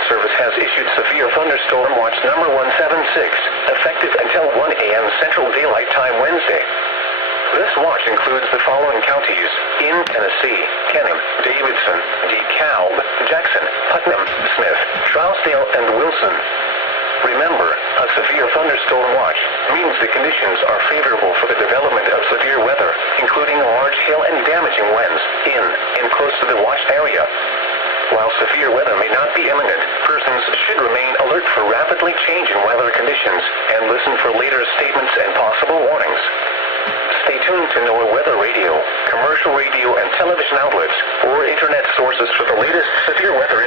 Weather Service has issued severe thunderstorm watch number 176, effective until 1 a.m. Central Daylight Time Wednesday. This watch includes the following counties: in Tennessee: Kenham, Davidson, DeKalb, Jackson, Putnam, Smith, Trousdale, and Wilson. Remember, a severe thunderstorm watch means the conditions are favorable for the development of severe weather, including large hail and damaging winds in and close to the watch area. While severe weather may not be imminent, persons should remain alert for rapidly changing weather conditions and listen for later statements and possible warnings. Stay tuned to NOAA weather radio, commercial radio and television outlets, or internet sources for the latest severe weather